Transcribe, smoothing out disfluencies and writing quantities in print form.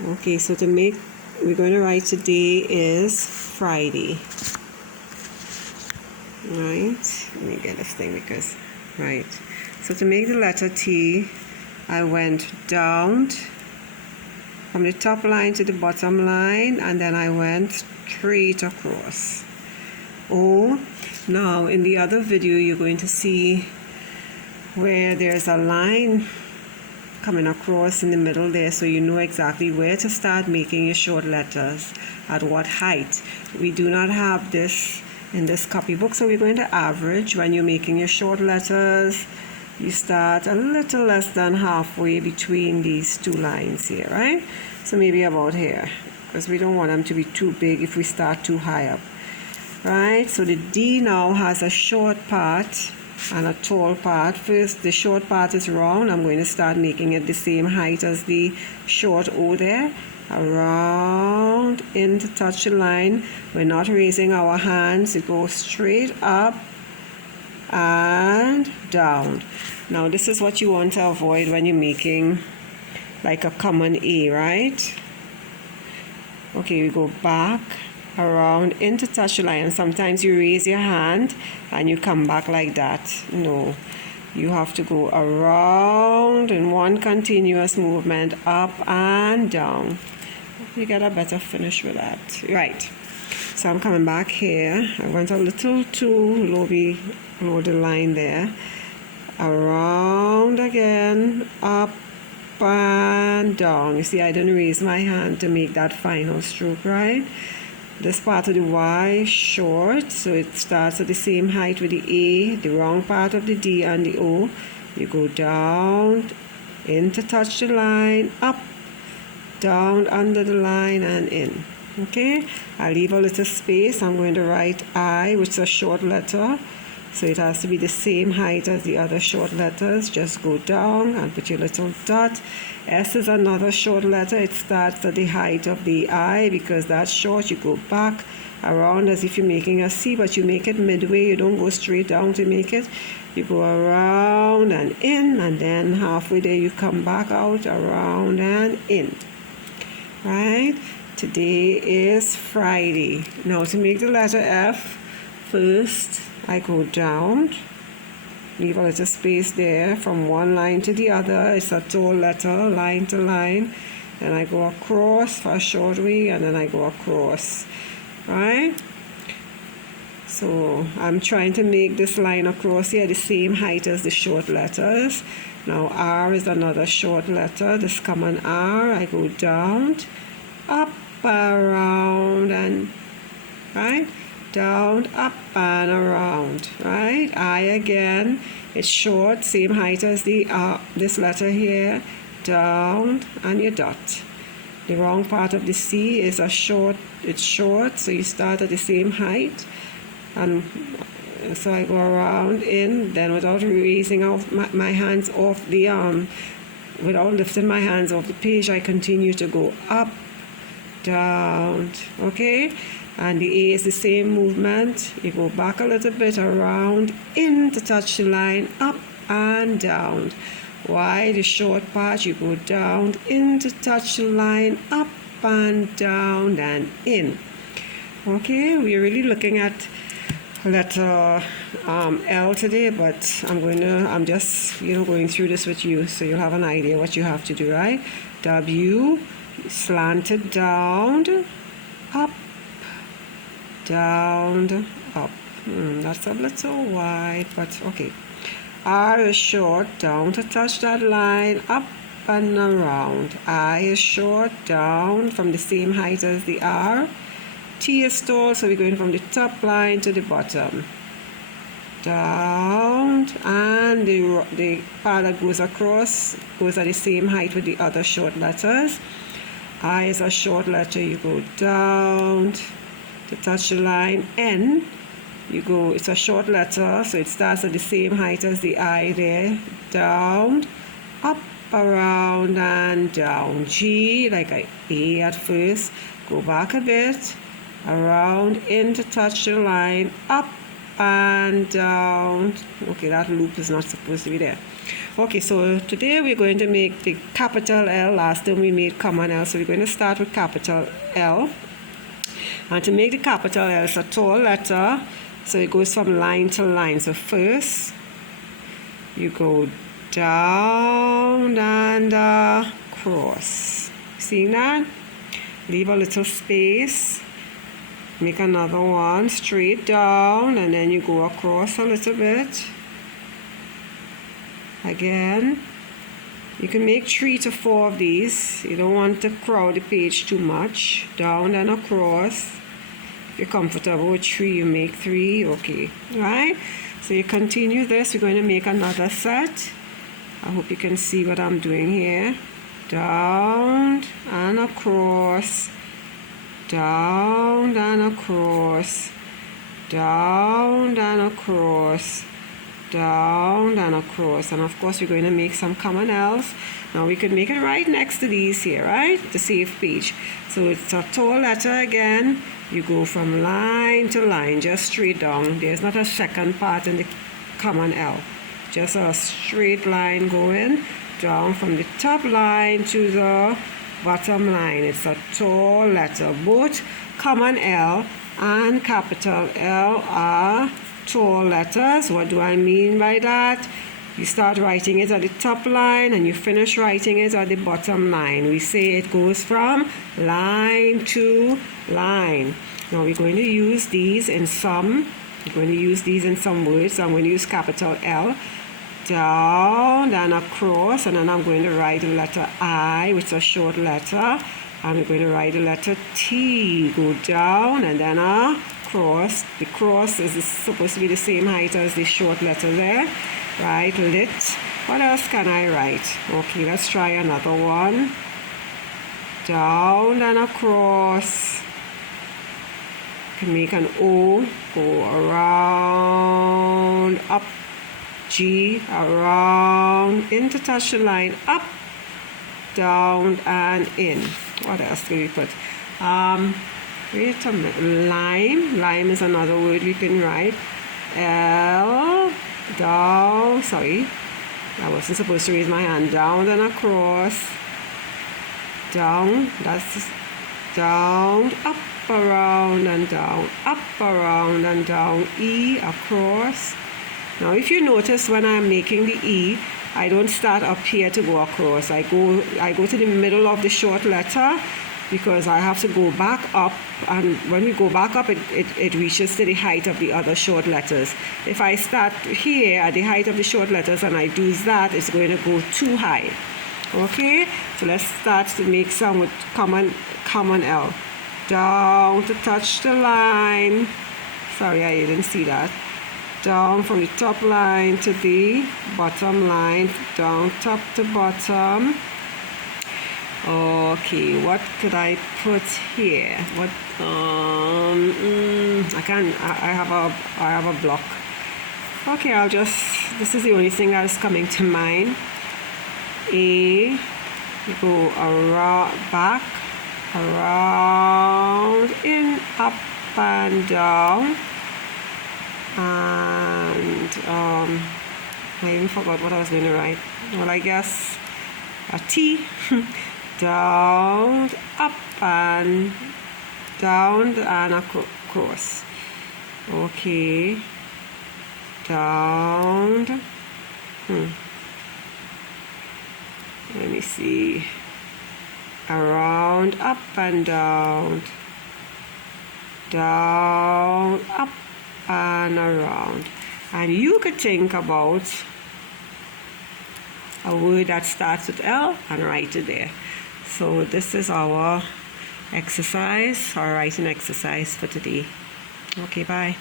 Okay, so we're going to write today is Friday. Right, let me get this thing because, right. So to make the letter T, I went down from the top line to the bottom line, and then I went straight across. O, now in the other video you're going to see where there's a line coming across in the middle there, so you know exactly where to start making your short letters, at what height. We do not have this in this copybook, so we're going to average. When you're making your short letters, you start a little less than halfway between these two lines here, right? So maybe about here, because we don't want them to be too big if we start too high up, right? So the D now has a short part and a tall part. First, the short part is round. I'm going to start making it the same height as the short O there. Around in to touch the line. We're not raising our hands. It goes straight up and down. Now this is what you want to avoid when you're making like a common A, right? Okay, we go back, around, into touch the line. Sometimes you raise your hand and you come back like that. No, you have to go around in one continuous movement, up and down. You get a better finish with that. Right, so I'm coming back here. I went a little too low the line there. Around again, up and down. You see, I didn't raise my hand to make that final stroke, right? This part of the Y is short, so it starts at the same height with the A. The wrong part of the D and the O, you go down, in to touch the line, up, down under the line and in. Okay, I leave a little space. I'm going to write I, which is a short letter, so it has to be the same height as the other short letters. Just go down and put your little dot. S is another short letter. It starts at the height of the I because that's short. You go back around as if you're making a C, but you make it midway. You don't go straight down to make it. You go around and in, and then halfway there you come back out, around and in. Right? Today is Friday. Now to make the letter F, first I go down, leave a little space there from one line to the other. It's a tall letter, line to line. Then I go across for a short way, and then I go across, right? So I'm trying to make this line across here the same height as the short letters. Now R is another short letter, this common R. I go down, up, around, and right? Down, up and around, right? I again, it's short, same height as the this letter here, down and your dot. The wrong part of the C is a short, it's short, so you start at the same height, and so I go around in, then without raising off my hands off the without lifting my hands off the page, I continue to go up, down, okay? And the A is the same movement. You go back a little bit, around, in to touch the line, up and down. Y, the short part, you go down, in to touch the line, up and down and in. Okay, we're really looking at letter L today, but I'm just going through this with you so you'll have an idea what you have to do, right? W, slanted down, up, down, up. That's a little wide, but okay. R is short, down to touch that line, up and around. I is short, down from the same height as the R. T is tall, so we're going from the top line to the bottom. Down, and the part that goes across goes at the same height with the other short letters. I is a short letter, you go down to touch the line. N, you go, it's a short letter, so it starts at the same height as the I there. Down, up, around, and down. G, like A at first, go back a bit, around, in to touch the line, up and down. Okay, that loop is not supposed to be there. Okay, so today we're going to make the capital L. Last time we made common L, so we're going to start with capital L. And to make the capital L, it's a tall letter, so it goes from line to line. So first, you go down and across. Seeing that? Leave a little space. Make another one straight down, and then you go across a little bit. Again, you can make 3 to 4 of these. You don't want to crowd the page too much. Down and across. If you're comfortable with 3, you make 3. Okay, right? So you continue this. We're going to make another set. I hope you can see what I'm doing here. Down and across. Down and across. Down and across. Down and across. And of course we're going to make some common L's. Now we can make it right next to these here, right? The save page. So it's a tall letter again. You go from line to line, just straight down. There's not a second part in the common L. Just a straight line going down from the top line to the bottom line. It's a tall letter. Both common L and capital L are tall letters. What do I mean by that? You start writing it at the top line and you finish writing it at the bottom line. We say it goes from line to line. Now we're going to use these in some. We're going to use these in some words. So I'm going to use capital L. Down and across, and then I'm going to write the letter I, which is a short letter, and we're going to write the letter T. Go down and then across. The cross is supposed to be the same height as the short letter there. Right, lit. What else can I write? Okay, let's try another one. Down and across. You can make an O, go around, up. G, around, in to touch the line, up, down, and in. What else do we put? Wait a minute. Lime. Lime is another word we can write. L, down, sorry. I wasn't supposed to raise my hand. Down and across. Down, that's down, up, around, and down. Up, around, and down. E, across. Now if you notice when I'm making the E, I don't start up here to go across. I go to the middle of the short letter because I have to go back up, and when we go back up it reaches to the height of the other short letters. If I start here at the height of the short letters and I do that, it's going to go too high. Okay, so let's start to make some with common L. Down to touch the line. Sorry, I didn't see that. Down from the top line to the bottom line, down top to bottom. Okay, what could I put here? What I have a block. Okay, this is the only thing that is coming to mind. A, you go around, back, around, in, up and down. And I even forgot what I was going to write. Well, I guess a T. Down, up and down and across. Okay. Down. Let me see. Around, up and down. Down, up and around. And you could think about a word that starts with L and write it there. So this is our exercise, our writing exercise for today. Okay, bye.